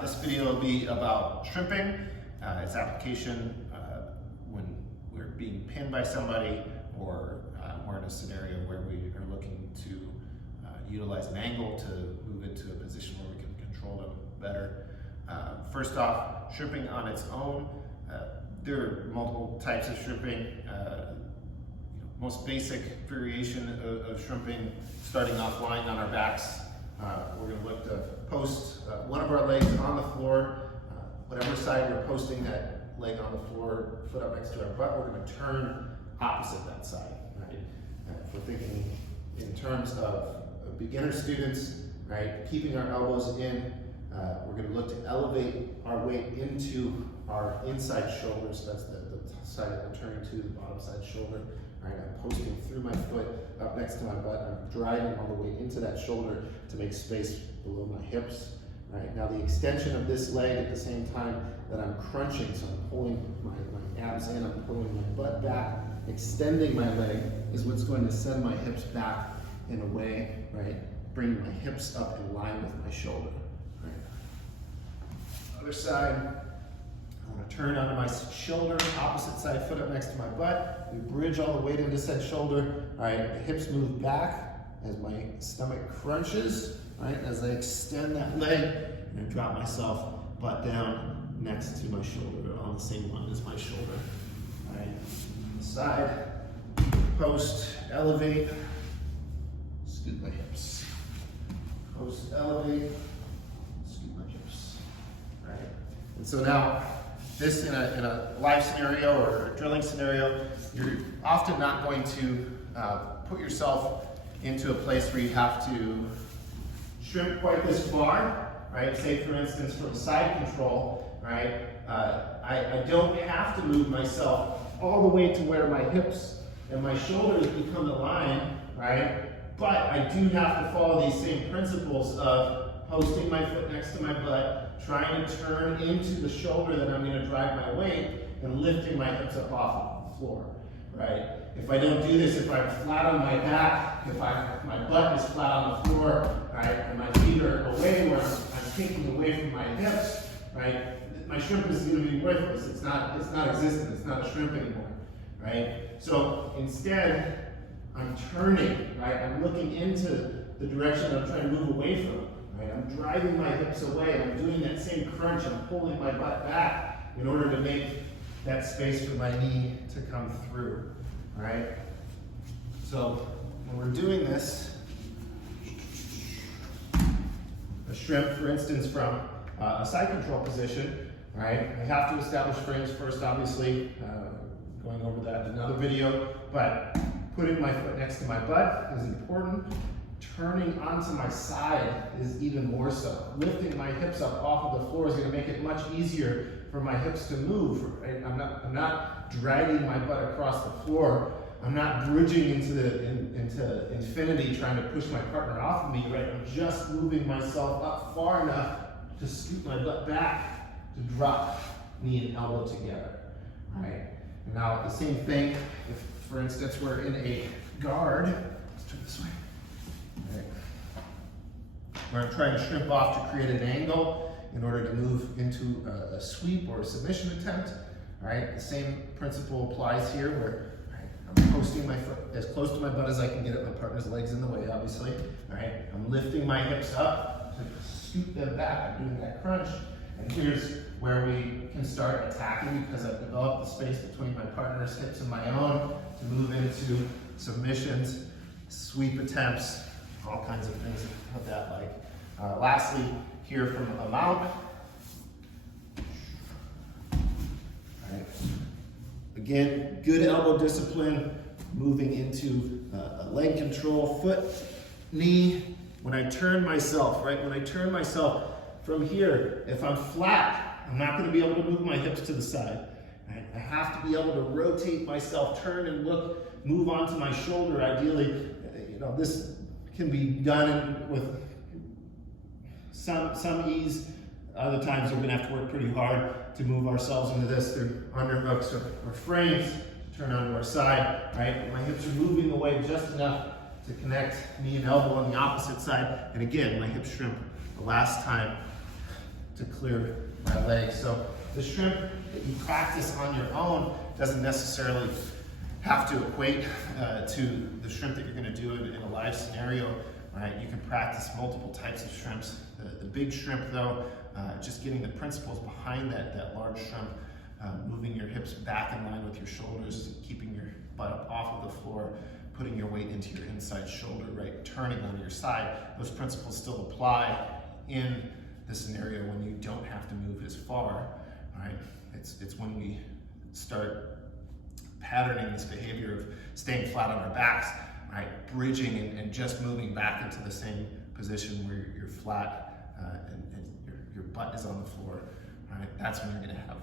This video will be about shrimping, its application when we're being pinned by somebody or we're in a scenario where we are looking to utilize an angle to move into a position where we can control them better. First off, shrimping on its own, there are multiple types of shrimping. Most basic variation of shrimping, starting off lying on our backs. We're going to look to post one of our legs on the floor. Whatever side we're posting that leg on the floor, foot up next to our butt, we're going to turn opposite that side. Right? If we're thinking in terms of beginner students, right, keeping our elbows in, we're going to look to elevate our weight into our inside shoulders. That's the side that we're turning to, the bottom side shoulder. Right, I'm posting through my foot up next to my butt. I'm driving all the way into that shoulder to make space below my hips. Right, now the extension of this leg at the same time that I'm crunching, so I'm pulling my abs in, I'm pulling my butt back, extending my leg is what's going to send my hips back in a way, right, bringing my hips up in line with my shoulder. Right. Other side. I'm going to turn onto my shoulder, opposite side foot up next to my butt. We bridge all the weight into said shoulder. All right, the hips move back as my stomach crunches. Right, as I extend that leg, and I drop myself butt down next to my shoulder, on the same line as my shoulder. All right, side, post, elevate, scoot my hips. Post, elevate, scoot my hips. All right, and so now, this in a live scenario or a drilling scenario, you're often not going to put yourself into a place where you have to shrimp quite this far, right? Say for instance from side control, right? I don't have to move myself all the way to where my hips and my shoulders become aligned, right? But I do have to follow these same principles of posting my foot next to my butt, trying to turn into the shoulder that I'm going to drive my weight, and lifting my hips up off of the floor, right? If I don't do this, if I'm flat on my back, if my butt is flat on the floor, right, and my feet are away where I'm taking away from my hips, right, my shrimp is going to be worthless. It's not existent. It's not a shrimp anymore, right? So instead, I'm turning, right? I'm looking into the direction I'm trying to move away from. Right? I'm driving my hips away. I'm doing that same crunch. I'm pulling my butt back in order to make that space for my knee to come through. All right? So when we're doing this, a shrimp, for instance, from a side control position, right? I have to establish frames first, obviously, going over that in another video, but putting my foot next to my butt is important. Turning onto my side is even more so. Lifting my hips up off of the floor is going to make it much easier for my hips to move. Right? I'm not dragging my butt across the floor. I'm not bridging into infinity trying to push my partner off of me. Right? I'm just moving myself up far enough to scoot my butt back to drop knee and elbow together. Right? And now the same thing if, for instance, we're in a guard. Let's turn this way. Right. Where I'm trying to shrimp off to create an angle in order to move into a sweep or a submission attempt. All right, the same principle applies here where I'm posting my foot as close to my butt as I can get it. My partner's legs in the way, obviously. All right, I'm lifting my hips up to scoot them back. I'm doing that crunch. And here's where we can start attacking because I've developed the space between my partner's hips and my own to move into submissions, sweep attempts, all kinds of things of that like. Lastly, here from a mount. Right. Again, good elbow discipline, moving into a leg control, foot, knee. When I turn myself, right, when I turn myself from here, if I'm flat, I'm not going to be able to move my hips to the side. Right? I have to be able to rotate myself, turn and look, move onto my shoulder ideally. This can be done with some ease. Other times we're going to have to work pretty hard to move ourselves into this through underhooks or frames, turn onto our side, right? My hips are moving away just enough to connect knee and elbow on the opposite side. And again, my hips shrimp the last time to clear my legs. So the shrimp that you practice on your own doesn't necessarily have to equate to the shrimp that you're going to do in a live scenario. Right? You can practice multiple types of shrimps. The big shrimp though, just getting the principles behind that large shrimp, moving your hips back in line with your shoulders, keeping your butt up off of the floor, putting your weight into your inside shoulder, right? Turning on your side. Those principles still apply in the scenario when you don't have to move as far, right? It's when we start patterning this behavior of staying flat on our backs, right? Bridging and just moving back into the same position where you're flat and your butt is on the floor, right? That's when you're gonna have